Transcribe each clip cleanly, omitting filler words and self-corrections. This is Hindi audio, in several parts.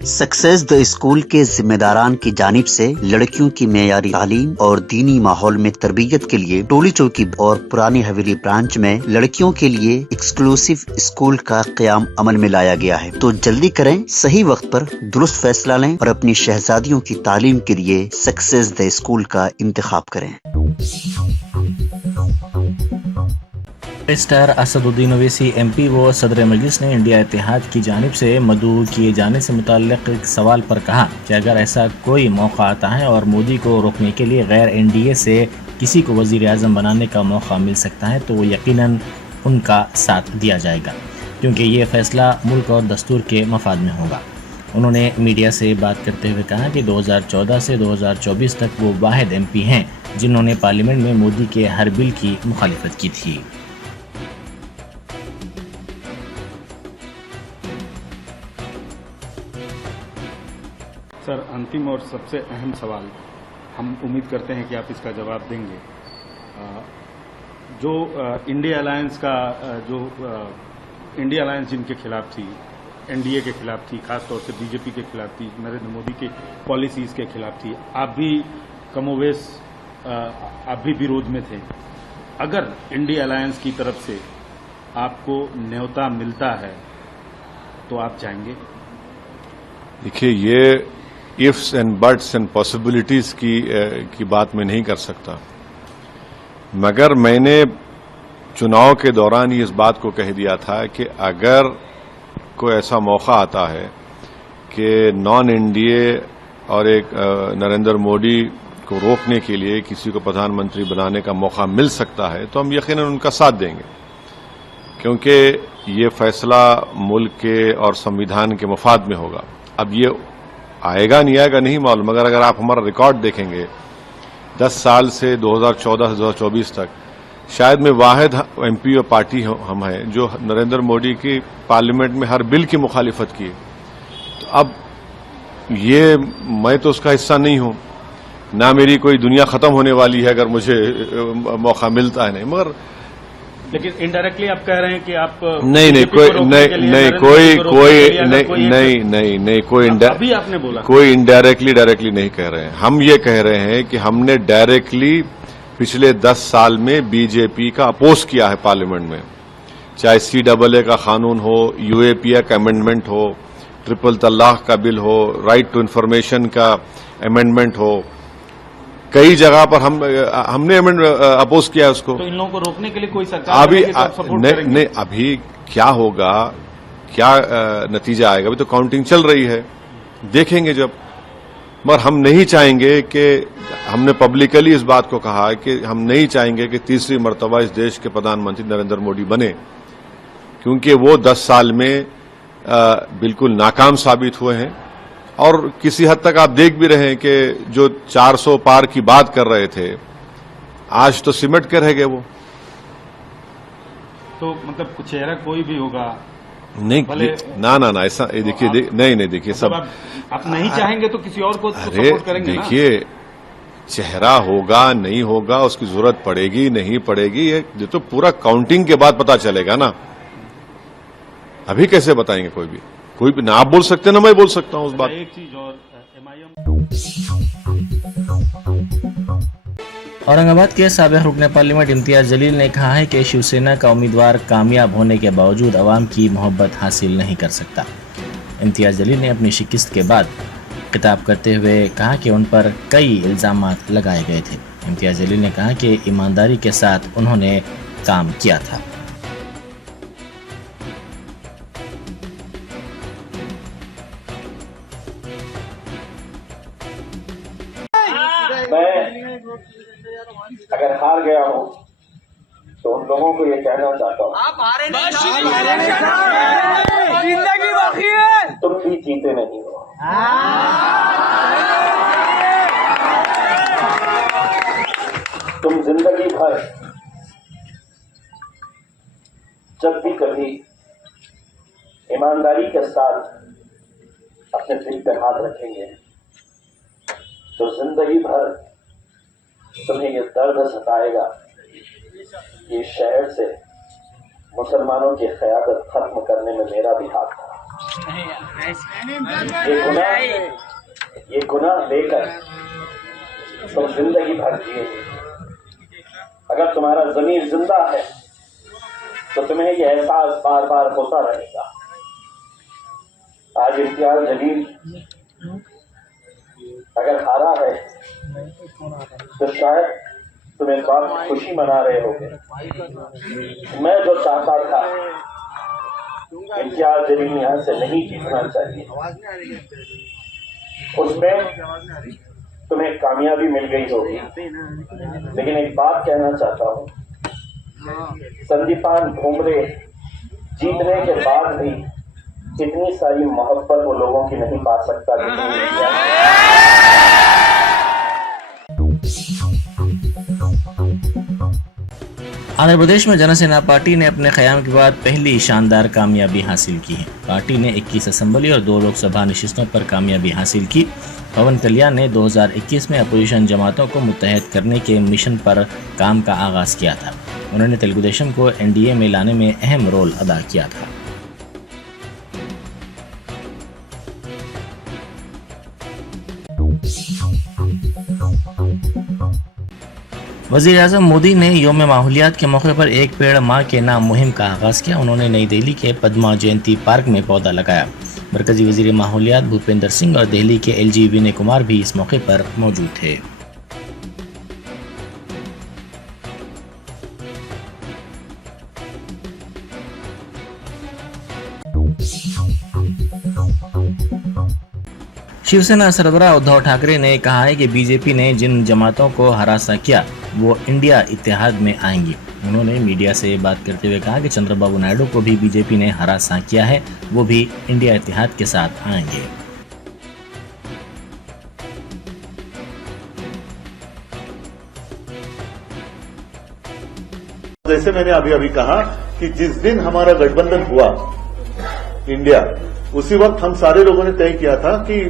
सक्सेस द स्कूल के जिम्मेदारान की जानिब से लड़कियों की मेयारी तालीम और दीनी माहौल में तरबियत के लिए टोली चौकी और पुरानी हवेली ब्रांच में लड़कियों के लिए एक्सक्लूसिव स्कूल का क़याम अमल में लाया गया है। तो जल्दी करें, सही वक्त पर दुरुस्त फैसला लें और अपनी शहजादियों की तालीम के लिए सक्सेस द स्कूल का इंतखाब करें। स्टार असदुद्दीन ओवैसी MP व सदर मजलिस ने इंडिया इत्तेहाद की जानिब से मदऊ किए जाने से मुताल्लिक़ एक सवाल पर कहा कि अगर ऐसा कोई मौका आता है और मोदी को रोकने के लिए गैर NDA से किसी को वज़ीर आज़म बनाने का मौका मिल सकता है तो वो यकीनन उनका साथ दिया जाएगा, क्योंकि ये फ़ैसला मुल्क और दस्तूर के मफाद में होगा। उन्होंने मीडिया से बात करते हुए कहा कि 2014 से 2024 तक वो वाहिद MP हैं जिन्होंने पार्लियामेंट में मोदी के हर बिल की मुखालिफत की थी। सर, अंतिम और सबसे अहम सवाल, हम उम्मीद करते हैं कि आप इसका जवाब देंगे। जो इंडिया अलायंस का इंडिया अलायंस जिनके खिलाफ थी, NDA के खिलाफ थी, खासतौर से BJP के खिलाफ थी, नरेंद्र मोदी की पॉलिसीज़ के खिलाफ थी, आप भी कमोवेश आप भी विरोध में थे। अगर इंडिया अलायंस की तरफ से आपको न्योता मिलता है तो आप जाएंगे? देखिए, ये ifs and buts and possibilities की बात मैं नहीं कर सकता, मगर मैंने चुनाव के दौरान ही इस बात को कह दिया था कि अगर कोई ऐसा मौका आता है कि नॉन NDA और एक नरेंद्र मोदी को रोकने के लिए किसी को प्रधानमंत्री बनाने का मौका मिल सकता है तो हम यकीनन उनका साथ देंगे, क्योंकि ये फैसला मुल्क के और संविधान के मफाद में होगा। अब ये आएगा नहीं आएगा नहीं मालूम, मगर अगर आप हमारा रिकॉर्ड देखेंगे 10 साल से 2014 से 2024 तक शायद मैं वाहिद MP और पार्टी हम हैं जो नरेंद्र मोदी की पार्लियामेंट में हर बिल की मुखालिफत की। तो अब ये मैं तो उसका हिस्सा नहीं हूं, ना मेरी कोई दुनिया खत्म होने वाली है अगर मुझे मौका मिलता है, नहीं, मगर लेकिन इनडायरेक्टली आप कह रहे हैं कि आप अभी आपने बोला कोई डायरेक्टली नहीं कह रहे हैं। हम ये कह रहे हैं कि हमने डायरेक्टली पिछले 10 साल में BJP का अपोज किया है पार्लियामेंट में, चाहे CAA का कानून हो, UAPA का अमेंडमेंट हो, ट्रिपल तलाक का बिल हो, राइट टू इंफॉर्मेशन का अमेंडमेंट हो, कई जगह पर हमने अपोज किया है उसको। तो इन लोगों को रोकने के लिए कोई सरकार अभी नहीं, अभी क्या होगा, क्या नतीजा आएगा, अभी तो काउंटिंग चल रही है, देखेंगे जब। मगर हम नहीं चाहेंगे कि हमने पब्लिकली इस बात को कहा है कि हम नहीं चाहेंगे कि तीसरी मर्तबा इस देश के प्रधानमंत्री नरेंद्र मोदी बने, क्योंकि वो 10 साल में बिल्कुल नाकाम साबित हुए हैं और किसी हद तक आप देख भी रहे हैं कि जो 400 पार की बात कर रहे थे आज तो सिमट के रह गए वो। तो मतलब चेहरा कोई भी होगा नहीं, ना ऐसा देखिए, नहीं देखिए, सब आप नहीं चाहेंगे तो किसी और को सपोर्ट करेंगे। देखिए, चेहरा होगा नहीं होगा उसकी जरूरत पड़ेगी नहीं पड़ेगी ये तो पूरा काउंटिंग के बाद पता चलेगा ना, अभी कैसे बताएंगे? कोई भी ना आप बोल सकते ना मैं बोल सकता हूं उस बात। एक चीज और, औरंगाबाद के साबिक़ रुकन पार्लियामेंट इम्तियाज जलील ने कहा है कि शिवसेना का उम्मीदवार कामयाब होने के बावजूद अवाम की मोहब्बत हासिल नहीं कर सकता। इम्तियाज जलील ने अपनी शिकस्त के बाद खिताब करते हुए कहा कि उन पर कई इल्ज़ामात लगाए गए थे। इम्तियाज जलील ने कहा कि ईमानदारी के साथ उन्होंने काम किया था। अगर हार गया हूं तो उन लोगों को ये कहना चाहता हूं, आप हारे नहीं, जिंदगी बाकी है, तुम भी जीते नहीं हो। तुम जिंदगी भर जब भी कभी ईमानदारी के साथ अपने दिल पे हाथ रखेंगे तो जिंदगी भर तुम्हें ये दर्द सताएगा, ये शहर से मुसलमानों की क़यादत खत्म करने में मेरा भी हाथ था। ये गुनाह लेकर तुम जिंदगी भर जिए। अगर तुम्हारा ज़मीर जिंदा है तो तुम्हें यह एहसास बार बार होता रहेगा। आज इम्तियाज जलील अगर हारा है तो शायद तुम इस बात की खुशी मना रहे होगे। मैं जो चाहता था, इम्तियाज जलील यहाँ से नहीं जीतना चाहिए, उसमें तुम्हें कामयाबी मिल गई होगी। लेकिन एक बात कहना चाहता हूँ, संदीपान भुमरे जीतने के बाद भी इतनी सारी मोहब्बत वो लोगों की नहीं पा सकता आंध्र प्रदेश में जनसेना पार्टी ने अपने क़याम के बाद पहली शानदार कामयाबी हासिल की है। पार्टी ने 21 असेंबली और 2 लोकसभा नशिस्तों पर कामयाबी हासिल की। पवन कल्याण ने 2021 में अपोजिशन जमातों को मुत्तहद करने के मिशन पर काम का आगाज किया था। उन्होंने तेलुगु देशम को एनडीए में लाने में अहम रोल अदा किया था। वज़ीर-ए-आज़म मोदी ने योम माहौलियात के मौके पर एक पेड़ माँ के नाम मुहिम का आगाज़ किया। उन्होंने नई दिल्ली के पद्मा जयंती पार्क में पौधा लगाया। मरकजी वज़ीर माहौलियात भूपेंद्र सिंह और दिल्ली के एलजी विनय कुमार भी इस मौके पर मौजूद थे। शिवसेना सरबराह उद्धव ठाकरे ने कहा है कि बीजेपी ने जिन जमातों को हरासा किया वो इंडिया इत्तेहाद में आएंगी। उन्होंने मीडिया से बात करते हुए कहा कि चंद्रबाबू नायडू को भी बीजेपी ने हरासा किया है, वो भी इंडिया इत्तेहाद के साथ आएंगे। जैसे मैंने अभी अभी कहा कि जिस दिन हमारा गठबंधन हुआ इंडिया, उसी वक्त हम सारे लोगों ने तय किया था कि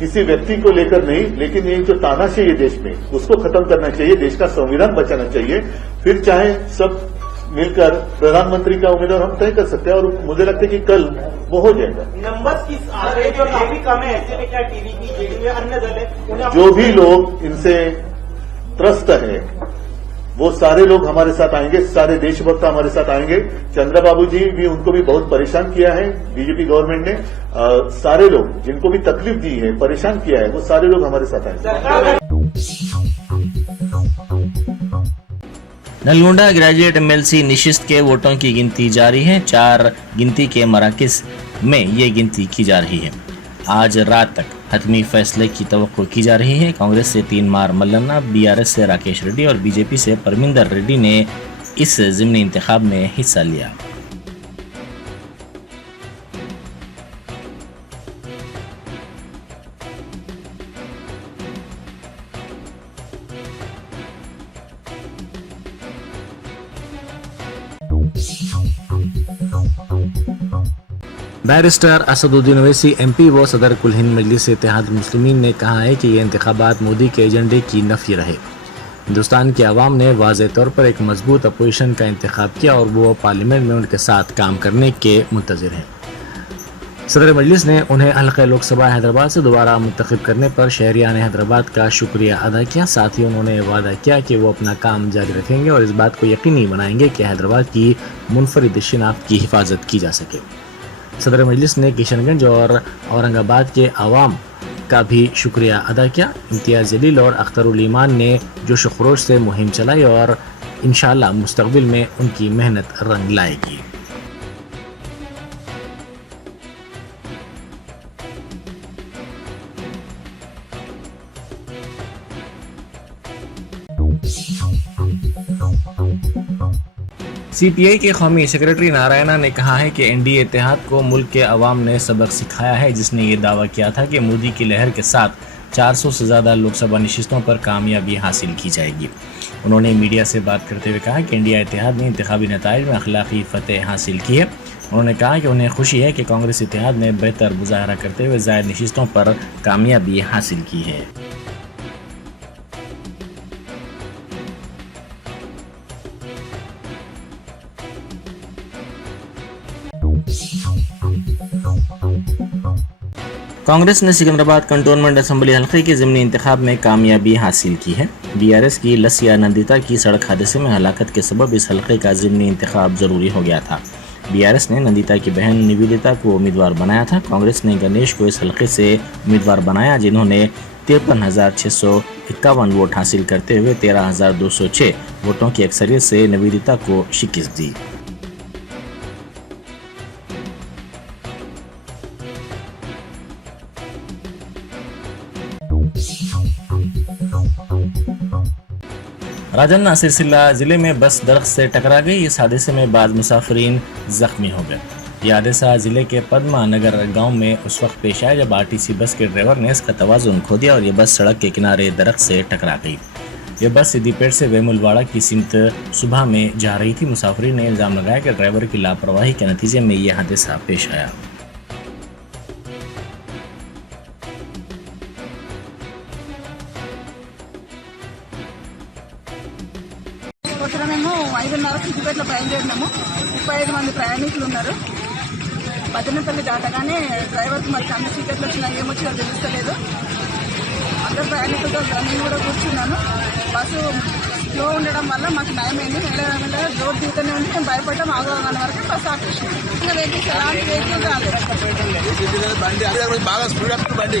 किसी व्यक्ति को लेकर नहीं, लेकिन ये जो तानाशाही है देश में, उसको खत्म करना चाहिए, देश का संविधान बचाना चाहिए। फिर चाहे सब मिलकर प्रधानमंत्री का उम्मीदवार हम तय कर सकते हैं और मुझे लगता है कि कल वो हो जाएगा। नंबर्स की जो काफी कम है, ऐसे में क्या टीडीपी जेडीयू या अन्य दल है, जो भी लोग इनसे त्रस्त है वो सारे लोग हमारे साथ आएंगे, सारे देशभक्त हमारे साथ आएंगे। चंद्रबाबू जी भी, उनको भी बहुत परेशान किया है बीजेपी गवर्नमेंट ने। सारे लोग जिनको भी तकलीफ दी है, परेशान किया है, वो सारे लोग हमारे साथ आएंगे। नलगोंडा ग्रेजुएट एमएलसी निशिस्त के वोटों की गिनती जारी है। 4 गिनती के मराकज़ में ये गिनती की जा रही है। आज रात तक हतमी फैसले की तवक्को की जा रही है। कांग्रेस से 3 मार मल्लन्ना, बीआरएस से राकेश रेड्डी और बीजेपी से परमिंदर रेड्डी ने इस ज़िमनी इंतखाब में हिस्सा लिया। बैरिस्टर असदुद्दीन ओवैसी एमपी व सदर कुल हिंद मजलिस इत्तेहाद मुस्लिमीन ने कहा है कि ये इंतखाबात मोदी के एजेंडे की नफी रहे। हिंदुस्तान के अवाम ने वाज़ेह तौर पर एक मजबूत अपोजिशन का इंतखाब किया और वो पार्लियामेंट में उनके साथ काम करने के मुंतज़िर हैं। सदर मजलिस ने उन्हें हल्का लोकसभा हैदराबाद से दोबारा मुंतखब करने पर शहरियान हैदराबाद का शुक्रिया अदा किया। साथ ही उन्होंने वादा किया कि वो अपना काम जारी रखेंगे और इस बात को यकीनी बनाएंगे कि हैदराबाद की मुनफरिद शिनाख्त की हिफाजत की जा सके। सदर मजलिस ने किशनगंज और औरंगाबाद के अवाम का भी शुक्रिया अदा किया। इम्तियाज़ जलील और अख्तरुल ईमान ने जोश व खरोश से मुहिम चलाई और इंशाअल्लाह मुस्तक़बिल में उनकी मेहनत रंग लाएगी। सीपीआई के कौमी सेक्रेटरी नारायणा ने कहा है कि एनडीए इत्तेहाद को मुल्क के अवाम ने सबक सिखाया है, जिसने ये दावा किया था कि मोदी की लहर के साथ 400 से ज़्यादा लोकसभा नशिस्तों पर कामयाबी हासिल की जाएगी। उन्होंने मीडिया से बात करते हुए कहा कि इंडिया इत्तेहाद ने इंतखाबी नताइज में अखलाकी फतेह हासिल की है। उन्होंने कहा कि उन्हें खुशी है कि कांग्रेस इत्तेहाद ने बेहतर मुजाहरा करते हुए ज़ायद नशिस्तों पर कामयाबी हासिल की है। कांग्रेस ने सिकंदराबाद कंटोनमेंट असेंबली हल्के के ज़िमनी इंतखाब में कामयाबी हासिल की है। बीआरएस की लसिया नंदिता की सड़क हादसे में हलाकत के सबब इस हल्के का ज़िमनी इंतखाब जरूरी हो गया था। बीआरएस ने नंदिता की बहन निवेदिता को उम्मीदवार बनाया था। कांग्रेस ने गणेश को इस हल्के से उम्मीदवार बनाया, जिन्होंने 53,651 वोट हासिल करते हुए 13,206 वोटों की अक्सरियत से निवेदिता को शिकस्त दी। राजन्ना सिलसिला जिले में बस दरख्त से टकरा गई। इस हादसे में बाद मुसाफिरीन जख्मी हो गए। यह हादसा जिले के पद्मा नगर गांव में उस वक्त पेश आया जब आरटीसी बस के ड्राइवर ने इसका तवाज़ुन खो दिया और यह बस सड़क के किनारे दरख्त से टकरा गई। यह बस सिद्दीपेट से वेमुलवाड़ा की सिमत सुबह में जा रही थी। मुसाफिरीन ने इल्ज़ाम लगाया कि ड्राइवर की लापरवाही के नतीजे में यह हादसा पेश आया। మేము 5:30 సిద్దిపేటలో బయలుదేరినాము. 35 మంది ప్రయాణికులు ఉన్నారు. బదనపల్లి దాటగానే డ్రైవర్కి మరి అన్ని టికెట్లు వచ్చినా ఏమొచ్చినా తెలుస్తలేదు. అందరు ప్రయాణికులతో నేను కూడా కూర్చున్నాను. బస్సు స్లో ఉండడం వల్ల మాకు నయమైంది. మెల్లగా రోడ్ దిగుతూనే ఉంది. మేము భయపడ్డాం. ఆగోగానే వరకు బస్సు ఆపేసినాం. ఇంకా వెహికల్స్ ఎలాంటి వెహికల్ రాలేదు. బాగా స్పీడ్ వస్తుంది బండి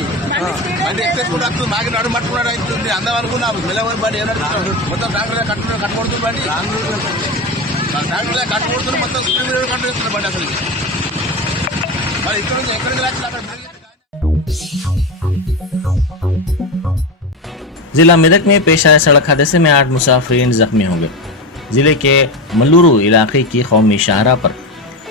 ఎక్కువ స్పీడ్ వస్తుంది. మాకు నడు మట్టుకున్నాడు అవుతుంది. అందం అనుకున్నాము మెల్లవని బండి మొత్తం ట్రాక్టర్ కట్టుబడుతుంది బండి ట్రాక్టర్ కట్టుబడుతుంది. మొత్తం స్పీడ్ కట్టుబడుతుంది బండి. అసలు మరి ఇక్కడ నుంచి ఎక్కడికి రావాలి అక్కడ. जिला मेदक में पेश आए सड़क हादसे में 8 मुसाफिरीन जख्मी हो गए। जिले के मल्लूरू इलाके की कौमी शाहरा पर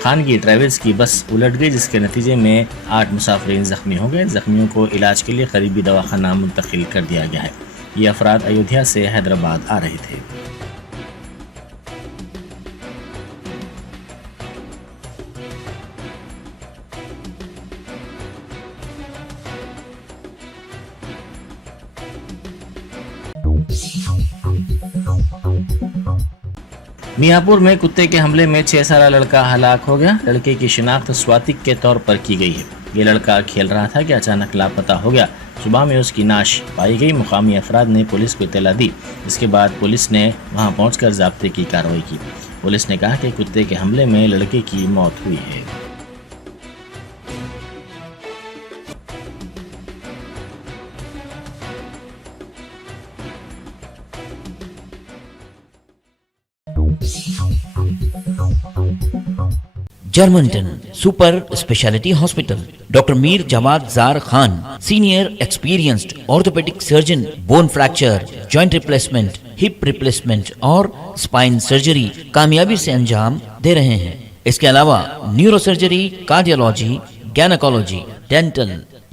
खानगी ट्रेवल्स की बस उलट गई, जिसके नतीजे में 8 मुसाफिरीन जख्मी हो गए। जख्मियों को इलाज के लिए करीबी दवाखाना मुंतकिल कर दिया गया है। ये अफराद अयोध्या से हैदराबाद आ रहे थे। मियाँपुर में कुत्ते के हमले में 6 साला लड़का हलाक हो गया। लड़के की शिनाख्त स्वातिक के तौर पर की गई है। ये लड़का खेल रहा था कि अचानक लापता हो गया। सुबह में उसकी नाश पाई गई। मुकामी अफराद ने पुलिस को इत्तला दी। इसके बाद पुलिस ने वहां पहुंचकर ज़ाब्ते की कार्रवाई की। पुलिस ने कहा कि कुत्ते के हमले में लड़के की मौत हुई है। जर्मनटन super speciality hospital, doctor Mir Jawad Zar Khan, senior experienced orthopaedic surgeon, bone fracture, joint replacement, hip replacement और स्पाइन सर्जरी कामयाबी से अंजाम दे रहे हैं। इसके अलावा neuro surgery, cardiology, gynaecology, dental,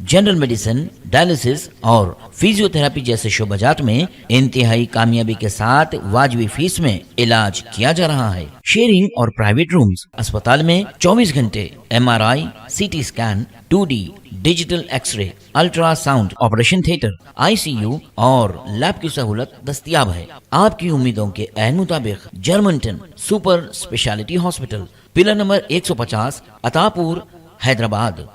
general medicine, dialysis और फिजियोथेरेपी जैसे शोबाजात में इंतहाई कामयाबी के साथ वाजिबी फीस में इलाज किया जा रहा है। शेयरिंग और प्राइवेट रूम्स। अस्पताल में 24 घंटे MRI, CT scan, 2D digital x ray, ultrasound, operation theatre, ICU और लैब की सहूलत दस्तयाब है। आपकी उम्मीदों के ऐन मुताबिक Germanten super speciality hospital, pillar number 150, Attapur, Hyderabad.